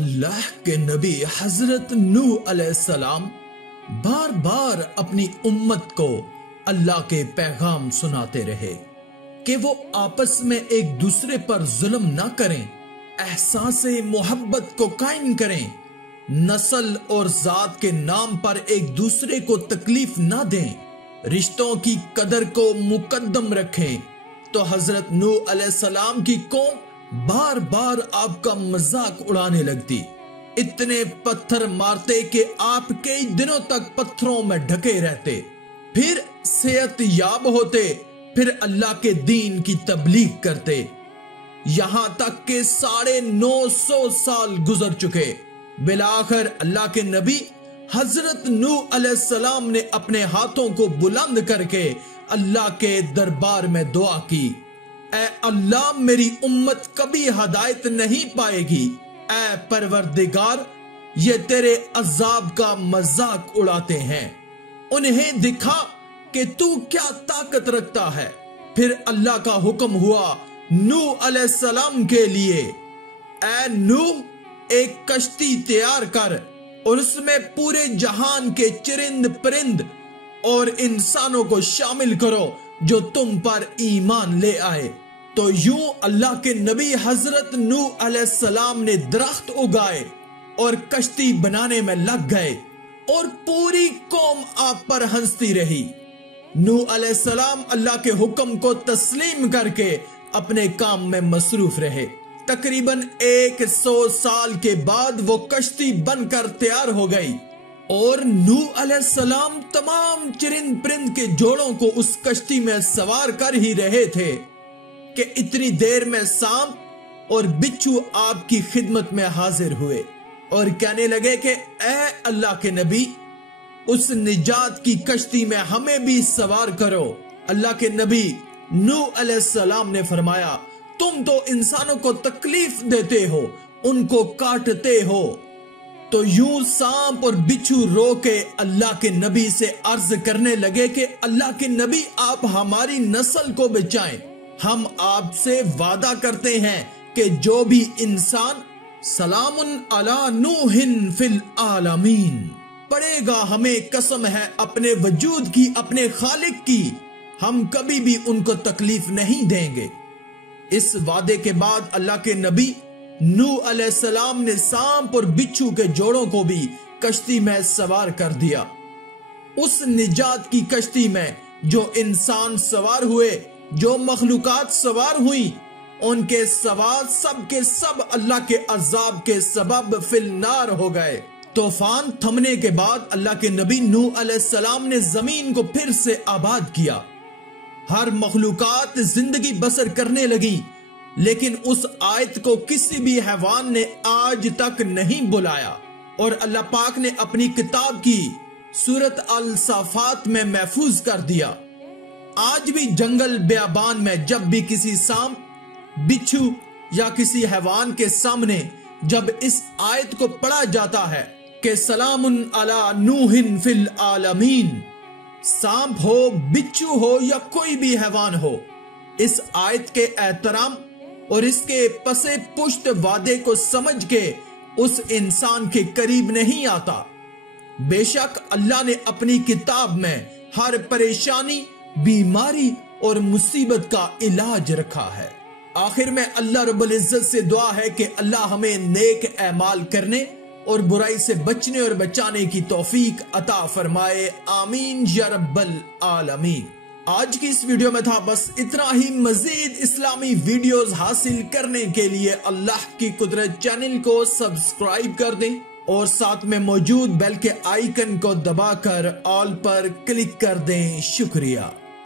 अल्लाह के नबी हजरत नूह अलैहिस्सलाम बार बार अपनी उम्मत को अल्लाह के पैगाम सुनाते रहे कि वो आपस में एक दूसरे पर जुल्म ना करें, एहसास-ए मोहब्बत को कायम करें, नस्ल और जात के नाम पर एक दूसरे को तकलीफ ना दें, रिश्तों की कदर को मुकद्दम रखें। तो हजरत नूह अलैहिस्सलाम की कौम बार बार आपका मजाक उड़ाने लगती, इतने पत्थर मारते कि आप कई दिनों तक पत्थरों में ढके रहते, फिर सेहत याब होते, फिर अल्लाह के दीन की तबलीग करते। यहां तक के 950 साल गुजर चुके। बिलाखिर अल्लाह के नबी हजरत नूह अलैहिस्सलाम ने अपने हाथों को बुलंद करके अल्लाह के दरबार में दुआ की, ऐ अल्लाह मेरी उम्मत कभी हदायत नहीं पाएगी, ऐ परवरदिगार ये तेरे अजाब का मजाक उड़ाते हैं, उन्हें दिखा कि तू क्या ताकत रखता है। फिर अल्लाह का हुक्म हुआ नूह अलैहिस्सलाम के लिए, ऐ नूह एक कश्ती तैयार कर और उसमें पूरे जहान के चरिंद परिंद और इंसानों को शामिल करो जो तुम पर ईमान ले आए। तो यूं अल्लाह के नबी हजरत नूह अलैहिस्सलाम ने दरख्त उगाए और कश्ती बनाने में लग गए और पूरी कौम आप पर हंसती रही। नूह अलैहिस्सलाम अल्लाह के हुक्म को तस्लीम करके अपने काम में मसरूफ रहे। तकरीबन 100 साल के बाद वो कश्ती बनकर तैयार हो गई और नूह अलैहिस्सलाम तमाम चरिंद परिंद के जोड़ों को उस कश्ती में सवार कर ही रहे थे कि इतनी देर में सांप और बिच्छू आपकी खिदमत में हाजिर हुए और कहने लगे कि ऐ अल्लाह के नबी उस निजात की कश्ती में हमें भी सवार करो। अल्लाह के नबी नूह अलैहिस्सलाम ने फरमाया, तुम तो इंसानों को तकलीफ देते हो, उनको काटते हो। तो यूं सांप और बिच्छू रो के अल्लाह के नबी से अर्ज करने लगे कि अल्लाह के नबी आप हमारी नस्ल को बचाएं। हम आपसे वादा करते हैं कि जो भी इंसान सलामुन अला नूहिन फिल आलमीन पढ़ेगा, हमें कसम है अपने वजूद की, अपने खालिक की, हम कभी भी उनको तकलीफ नहीं देंगे। इस वादे के बाद अल्लाह के नबी नूह अलैहिस्सलाम ने सांप और बिच्छू के जोड़ों को भी कश्ती में सवार कर दिया। उस निजात की कश्ती में जो इंसान सवार हुए, जो मखलूकात सवार हुई, उनके सवार सब के सब अल्लाह के अजाब के सबब फिल नार हो गए। तूफान थमने के बाद अल्लाह के नबी नूह अलैहिस्सलाम ने जमीन को फिर से आबाद किया। हर मखलूकात जिंदगी बसर करने लगी, लेकिन उस आयत को किसी भी हैवान ने आज तक नहीं बुलाया और अल्लाह पाक ने अपनी किताब की सूरत अल साफात में महफूज कर दिया। आज भी जंगल बियाबान में जब भी किसी सांप, बिच्छू या किसी हैवान के सामने जब इस आयत को पढ़ा जाता है कि सलामुन अला नूहिन फिल आलमीन, सांप हो, बिच्छू हो या कोई भी हैवान हो, इस आयत के एहतराम और इसके पसे पुश्त वादे को समझ के उस इंसान के करीब नहीं आता। बेशक अल्लाह ने अपनी किताब में हर परेशानी, बीमारी और मुसीबत का इलाज रखा है। आखिर में अल्लाह रब्बुल इज्जत से दुआ है कि अल्लाह हमें नेक एमाल करने और बुराई से बचने और बचाने की तौफीक अता फरमाए। आमीन या रब्बल आलमीन। आज की इस वीडियो में था बस इतना ही। मजीद इस्लामी वीडियोस हासिल करने के लिए अल्लाह की कुदरत चैनल को सब्सक्राइब कर दें और साथ में मौजूद बेल के आइकन को दबाकर ऑल पर क्लिक कर दें। शुक्रिया।